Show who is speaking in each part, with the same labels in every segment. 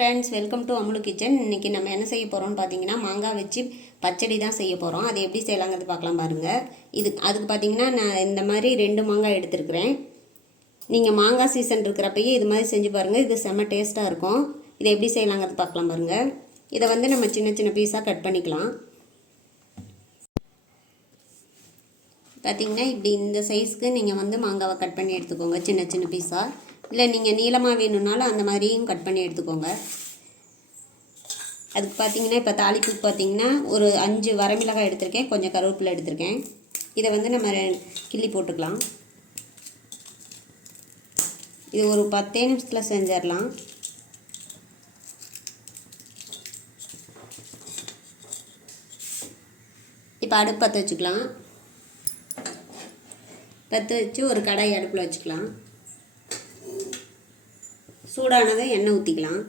Speaker 1: Friends welcome to Amulu kitchen இன்றைக்கி நம்ம என்ன செய்ய போகிறோம்னு பார்த்தீங்கன்னா மாங்காய் வச்சு பச்சடி தான் செய்ய போகிறோம் அது எப்படி செய்யலாங்கிறது பார்க்கலாம் பாருங்கள் இது அதுக்கு பார்த்தீங்கன்னா நான் இந்த மாதிரி ரெண்டு மாங்காய் எடுத்துருக்குறேன். நீங்கள் மாங்காய் சீசன் இருக்கிறப்பயே இது மாதிரி செஞ்சு பாருங்கள் இது செம்ம டேஸ்ட்டாக இருக்கும். இதை எப்படி செய்யலாங்கிறது பார்க்கலாம் பாருங்கள் இதை வந்து நம்ம சின்ன சின்ன பீஸாக கட் பண்ணிக்கலாம். பார்த்தீங்கன்னா இப்படி இந்த சைஸ்க்கு நீங்கள் வந்து மாங்காவை கட் பண்ணி எடுத்துக்கோங்க சின்ன சின்ன பீஸாக இல்லை நீங்கள் நீளமாக வேணும்னாலும் அந்த மாதிரியும் கட் பண்ணி எடுத்துக்கோங்க. அதுக்கு பார்த்தீங்கன்னா இப்போ தாளிப்புக்கு பார்த்தீங்கன்னா ஒரு அஞ்சு வரமிளகாய் எடுத்திருக்கேன். கொஞ்சம் கருவேப்பிலை எடுத்திருக்கேன். இதை வந்து நம்ம கிள்ளி போட்டுக்கலாம். இது ஒரு பத்தே நிமிஷத்தில் செஞ்சிடலாம். இப்போ அடுப்பு பற்ற வச்சுக்கலாம். பற்ற வச்சு ஒரு கடாய் அடுப்பில் வச்சுக்கலாம். சூடானதை எண்ணெய் ஊற்றிக்கலாம்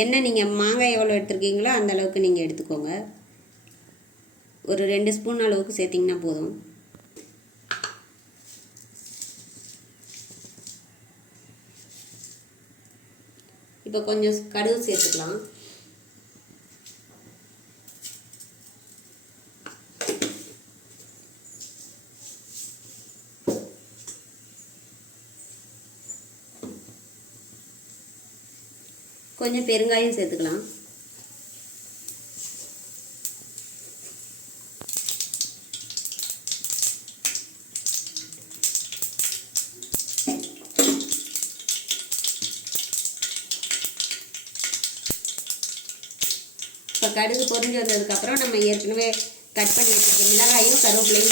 Speaker 1: என்ன நீங்கள் மாங்காய் எவ்வளோ எடுத்துருக்கீங்களோ அந்த அளவுக்கு நீங்கள் எடுத்துக்கோங்க. ஒரு ரெண்டு ஸ்பூன் அளவுக்கு சேர்த்திங்கன்னா போதும். இப்போ கொஞ்சம் கடுகு சேர்த்துக்கலாம். கொஞ்சம் பெருங்காயம் சேர்த்துக்கலாம். இப்போ கடுகு பொரிஞ்சு வந்ததுக்கப்புறம் நம்ம ஏற்கனவே கட் பண்ணி வச்சுருக்க மிளகாயும் கருவேப்பிலையும்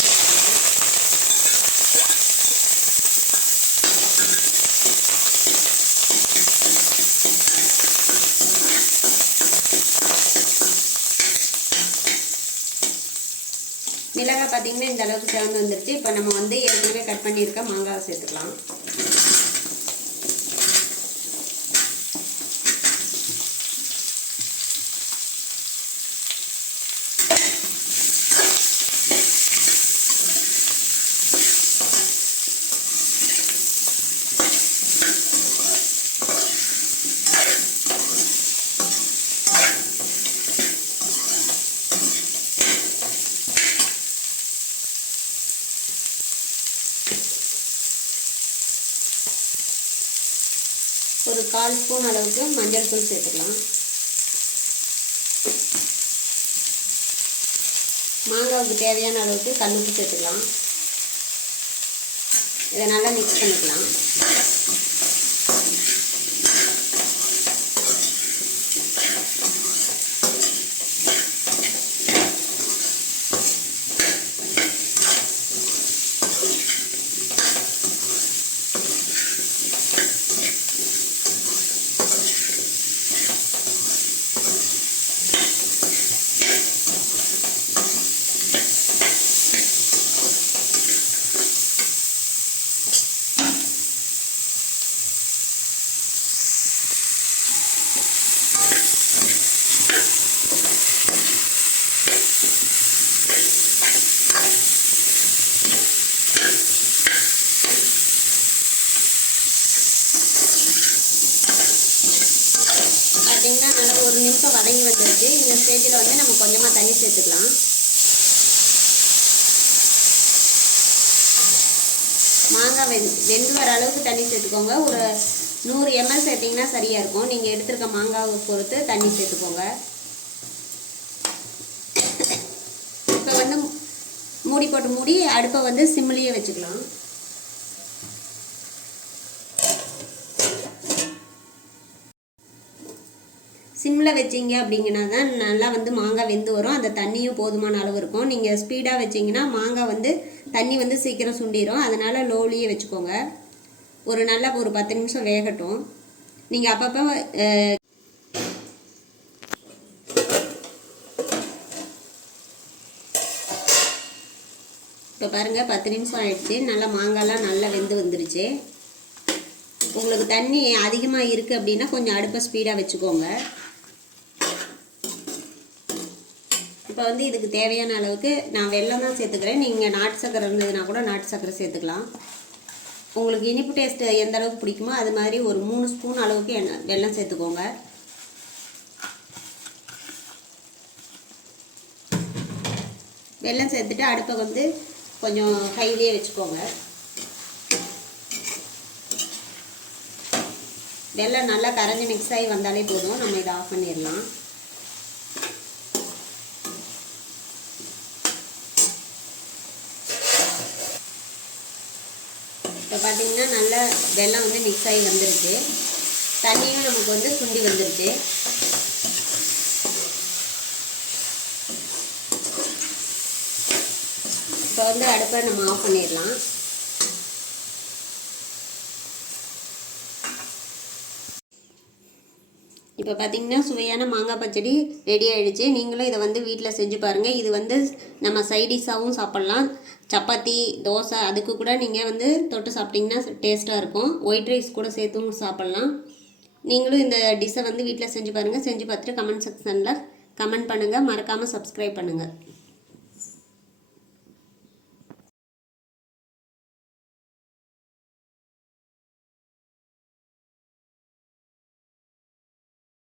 Speaker 1: மிளகாய் பார்த்தீங்கன்னா இந்த அளவுக்கு சேர்ந்து வந்துருச்சு. இப்போ நம்ம வந்து ஏற்கனவே கட் பண்ணியிருக்க மாங்காவை சேர்த்துக்கலாம். கால் ஸ்பூன் அளவுக்கு மஞ்சள் தூள் சேர்த்துக்கலாம். மாங்காவுக்கு தேவையான அளவுக்கு கல்லுப்பு சேர்த்துக்கலாம். இதை நல்லா மிக்ஸ் பண்ணிக்கலாம் பார்த்தீங்கன்னா நல்லா ஒரு நிமிஷம் வதங்கி வந்துருச்சு இந்த ஸ்டேஜில் வந்து நம்ம கொஞ்சமாக தண்ணி சேர்த்துக்கலாம். மாங்காய் வெந் வெந்து வர அளவுக்கு தண்ணி சேர்த்துக்கோங்க. ஒரு நூறு எம்எல் சேர்த்திங்கன்னா சரியாக இருக்கும். நீங்கள் எடுத்துருக்க மாங்காவை பொறுத்து தண்ணி சேர்த்துக்கோங்க. இப்போ வந்து மூடி போட்டு மூடி அடுப்பை வந்து சிம்லேயே வச்சுக்கலாம். சிம்மில் வச்சிங்க அப்படிங்கன்னா தான் நல்லா வந்து மாங்காய் வெந்து வரும். அந்த தண்ணியும் போதுமான அளவு இருக்கும். நீங்கள் ஸ்பீடாக வச்சிங்கன்னா மாங்காய் வந்து தண்ணி வந்து சீக்கிரம் சுண்டிடும் அதனால் லோலியே வச்சுக்கோங்க. ஒரு நல்லா ஒரு பத்து நிமிஷம் வேகட்டும். நீங்கள் அப்பப்போ இப்போ பாருங்கள் பத்து நிமிஷம் ஆயிடுச்சு. நல்லா மாங்காய்லாம் நல்லா வெந்து வந்துருச்சு. உங்களுக்கு தண்ணி அதிகமாக இருக்குது அப்படின்னா கொஞ்சம் அடுப்பை ஸ்பீடாக வச்சுக்கோங்க. இப்போ வந்து இதுக்கு தேவையான அளவுக்கு நான் வெள்ளம் தான் சேர்த்துக்கிறேன். நீங்கள் நாட்டு சக்கரை இருந்ததுன்னா கூட நாட்டு சக்கரை சேர்த்துக்கலாம். உங்களுக்கு இனிப்பு டேஸ்ட்டு எந்த அளவுக்கு பிடிக்குமோ அது மாதிரி ஒரு மூணு ஸ்பூன் அளவுக்கு என்ன வெல்லம் சேர்த்துக்கோங்க. வெல்லம் சேர்த்துட்டு அடுப்பை வந்து கொஞ்சம் ஹைலியே வச்சுக்கோங்க. வெள்ளம் நல்லா கரைஞ்சி மிக்ஸ் ஆகி வந்தாலே போதும். நம்ம இதை ஆஃப் பண்ணிடலாம். பார்த்தீங்கன்னா நல்லா வெள்ளம் வந்து மிக்ஸ் ஆகி வந்துருக்கு. தண்ணியும் நமக்கு வந்து சுண்டி வந்துருக்கு. இப்போ வந்து அடுப்பை நம்ம ஆஃப் பண்ணிடலாம். இப்போ பார்த்தீங்கன்னா சுவையான மாங்காய் பச்சடி ரெடி ஆகிடுச்சு நீங்களும் இதை வந்து வீட்டில் செஞ்சு பாருங்கள் இது வந்து நம்ம சைடிஷாகவும் சாப்பிட்லாம். சப்பாத்தி தோசை அதுக்கு கூட நீங்கள் வந்து தொட்டு சாப்பிட்டிங்கன்னா டேஸ்ட்டாக இருக்கும். ஒயிட் ரைஸ் கூட சேர்த்தும் சாப்பிட்லாம். நீங்களும் இந்த டிஷ்ஷை வந்து வீட்டில் செஞ்சு பாருங்கள் செஞ்சு பார்த்துட்டு கமெண்ட் செக்ஷனில் கமெண்ட் பண்ணுங்கள் மறக்காமல் சப்ஸ்கிரைப் பண்ணுங்கள்